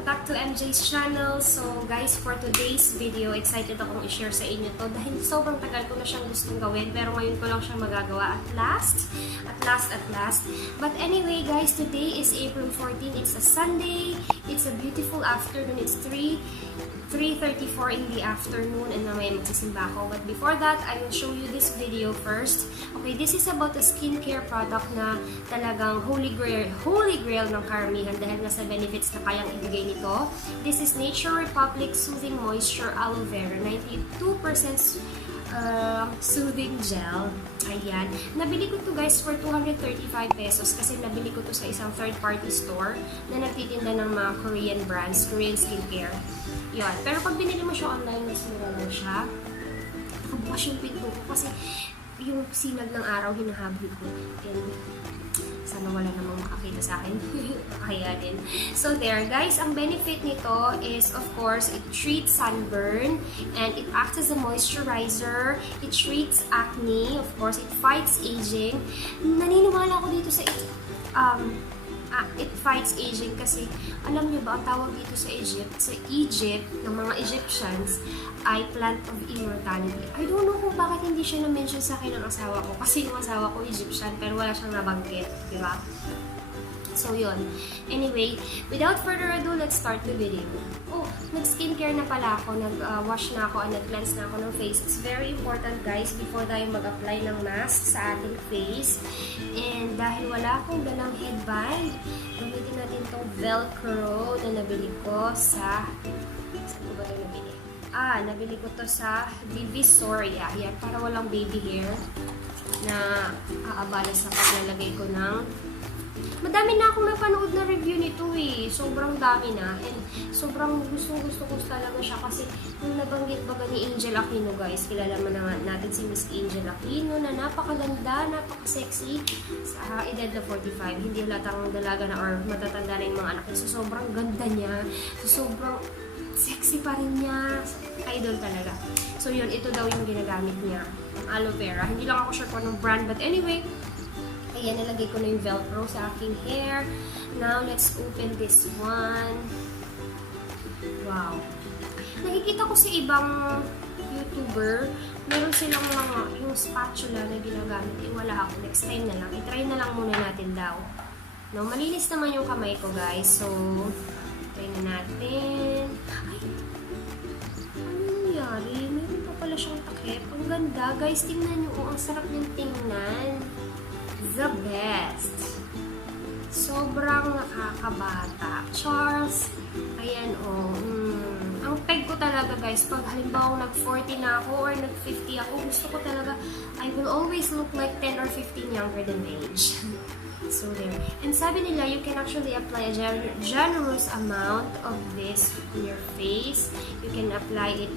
Welcome back to MJ's channel. So guys, for today's video, excited akong i-share sa inyo to dahil sobrang tagal ko na siyang gustong gawin pero ngayon ko lang siyang magagawa at last. But anyway guys, today is April 14. It's a Sunday. It's a beautiful afternoon. It's 3:34 in the afternoon and mamaya magsisimba ako. But before that, I will show you this video first. Okay, this is about a skincare product na talagang holy grail ng karamihan dahil nga sa benefits na kayang ibigay nito. This is Republic Soothing Moisture Aloe Vera, 92% soothing gel. Ayan. Nabili ko to guys for 235 pesos kasi nabili ko to sa isang third-party store na nagtitinda ng mga Korean brands, Korean skincare. Yun. Pero pag binili mo siya online, mas mura lang siya. Nakabukas yung pinto ko kasi yung sinag ng araw hinahabol ko. And sana wala namang makakita sa akin. Kaya din. So there, guys, ang benefit nito is, of course, it treats sunburn and it acts as a moisturizer. It treats acne. Of course, it fights aging. Naniniwala ako dito sa it fights aging kasi alam nyo ba, ang tawag dito sa Egypt ng mga Egyptians ay plant of immortality. I don't know kung bakit hindi siya na-mention sa akin ng asawa ko kasi yung asawa ko Egyptian pero wala siyang nabanggit, di ba? So yun. Anyway, without further ado, let's start the video. Oh, nag-skincare na pala ako, nag-wash na ako, nag-cleanse na ako ng face. It's very important guys before tayo mag-apply ng mask sa ating face. And dahil wala akong dalang headband, gamitin natin itong Velcro na nabili ko sa... Saan ko ba ito nabili? Nabili ko to sa Divisoria. Yan, para walang baby hair na aabala sa paglalagay ko ng... Madami na akong napanood na review nito eh. Sobrang dami na. And sobrang gusto ko talaga siya kasi nung nabanggit baga ni Angel Aquino guys, kilala mo na natin si Miss Angel Aquino na napakaganda, napaka-sexy sa edad na 45. Hindi latang dalaga na or matatanda na yung mga anak niya. So sobrang ganda niya. So sobrang sexy pa rin niya. Idol talaga. So yun, ito daw yung ginagamit niya. Aloe vera. Hindi lang ako sure kung anong brand. But anyway, ayan, nalagay ko na yung Velcro sa aking hair. Now, let's open this one. Wow. Nakikita ko sa ibang YouTuber, meron silang mga, yung spatula na ginagamit. Wala ako. Next time na lang. I-try na lang muna natin daw. No, malinis naman yung kamay ko, guys. So, try na natin. Ay! Ano nangyari? Meron pa pala siyang takip. Ang ganda. Guys, tingnan nyo. Ang sarap niyang tingnan. The best. Sobrang nakakabata. Charles, ayan ang peg ko talaga guys, pag halimbawa nag-40 na ako or nag-50 ako, gusto ko talaga, I will always look like 10 or 15 younger than my age. So there. And sabi nila, you can actually apply a generous amount of this on your face. You can apply it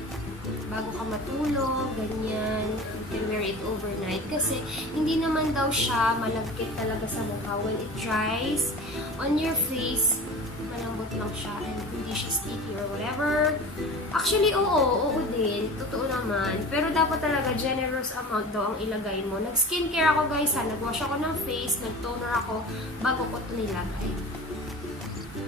bago ka matulog, ganyan. You can wear it overnight kasi hindi naman daw siya malagkit talaga sa mukha. When it dries on your face, malambot lang siya and hindi siya sticky or whatever. Actually, oo din. Totoo naman. Pero dapat talaga generous amount daw ang ilagay mo. Nag-skincare ako guys ha. Nag-wash ako ng face, nag-toner ako bago ko ito nilagay.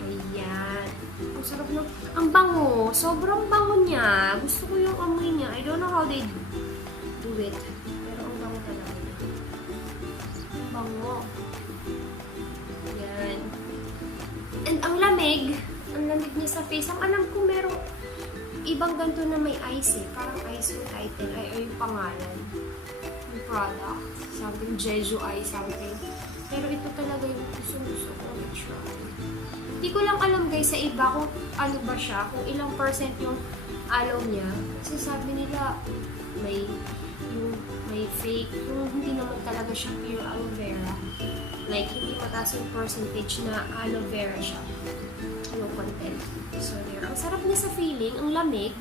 Ayan. Ang sarap na. Ang bango. Sobrang bango niya. Gusto ko yung amoy niya. I don't know how they do it. Pero ang bango talaga niya. Ang bango. Ayan. And ang lamig niya sa face. Ang alam ko merong ibang ganito na may ice eh. Parang ice yung title. Ay yung pangalan. Yung product. Something. Jeju Eye something. Pero ito talaga yung gusto ko i-try. Hindi ko lang alam guys sa iba kung ano ba siya, kung ilang percent yung aloe niya. Kasi sabi nila may fake, yung hindi naman talaga siya pure aloe vera. Like hindi mataas yung percentage na aloe vera siya. Yung content. So there. Ang sarap niya sa feeling, ang lamig.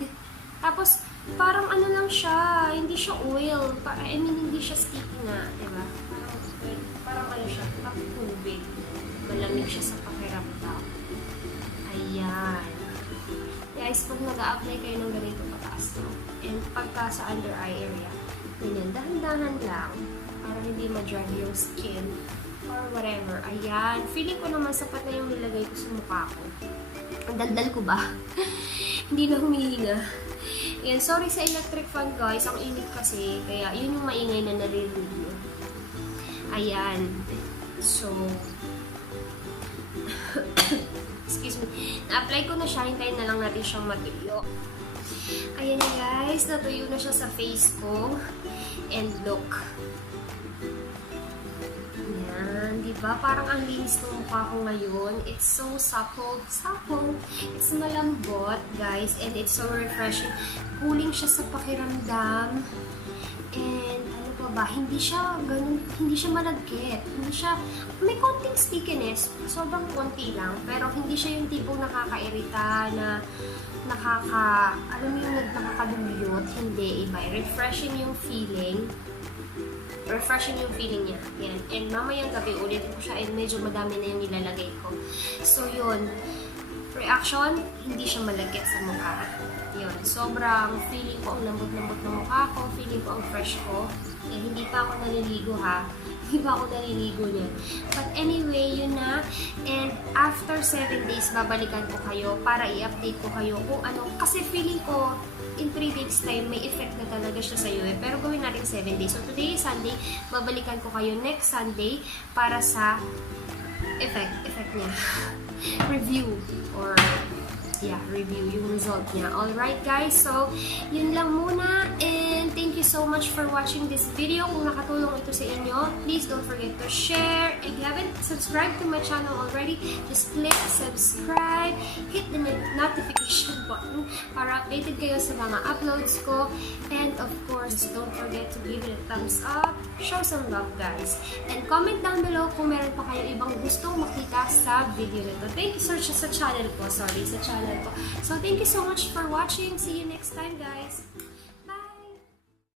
Tapos parang ano lang siya, hindi siya oil. I mean hindi siya sticky na, diba? Parang ano siya, parang tubig. Malamig siya sa pakiramdam. Ayan. Guys, pag nag-a-apply kayo ng ganito pataas no? And pagka sa under eye area, ganyan, dahan-dahan lang para hindi ma-dry yung skin. or whatever. Ayan. Feeling ko naman sapat na yung nilagay ko sa mukha ko. Ang daldal ko ba? Hindi na humihinga. Ayan. Sorry sa electric fan guys. Ang init kasi. Kaya yun yung maingay na naririnig nyo. Ayan. So, excuse me. Na-apply ko na siya. Hintayin na lang natin siyang matuyo. Ayan na guys. Natuyo na siya sa face ko. And look. Ayan. Diba? Parang ang linis ng mukha ko ngayon. It's so supple. Supple. It's malambot guys. And it's so refreshing. Cooling siya sa pakiramdam. And ano pa ba? Hindi siya ganun. Hindi siya malagkit. Hindi siya... May konting stickiness. Sobrang konti lang. Pero hindi siya yung tipong nakakairita na alam mo yung nakakaduliyot. Hindi, iba. Refreshing yung feeling. Refreshing yung feeling niya. Yan. And mamayang gabi, ulitin ko siya. And medyo madami na yung nilalagay ko. So, yun. Reaksyon, hindi siya malagkit sa mukha. Yun. Sobrang feeling ko ang lambot-lambot ng mukha ko. Feeling ko ang fresh ko. Eh, hindi pa ako naliligo ha. Hindi pa ako naliligo niya. But anyway, yun na. And after 7 days, babalikan ko kayo para i-update ko kayo kung ano. Kasi feeling ko, in 3 days time, may effect na talaga siya sa iyo eh. Pero gawin natin 7 days. So today is Sunday. Babalikan ko kayo next Sunday para sa effect niya. Review or review yung result niya. Alright guys, so yun lang muna and thank you so much for watching this video. Kung nakatulong ito sa inyo, please don't forget to share. If you haven't subscribed to my channel already, just click subscribe, hit the notification button para updated kayo sa mga uploads ko, and of course, don't forget to give it a thumbs up, show some love guys, and comment down below kung meron pa kayo ibang gustong makita sa video nito. Thank you sa channel ko. So thank you so much for watching. See you next time guys.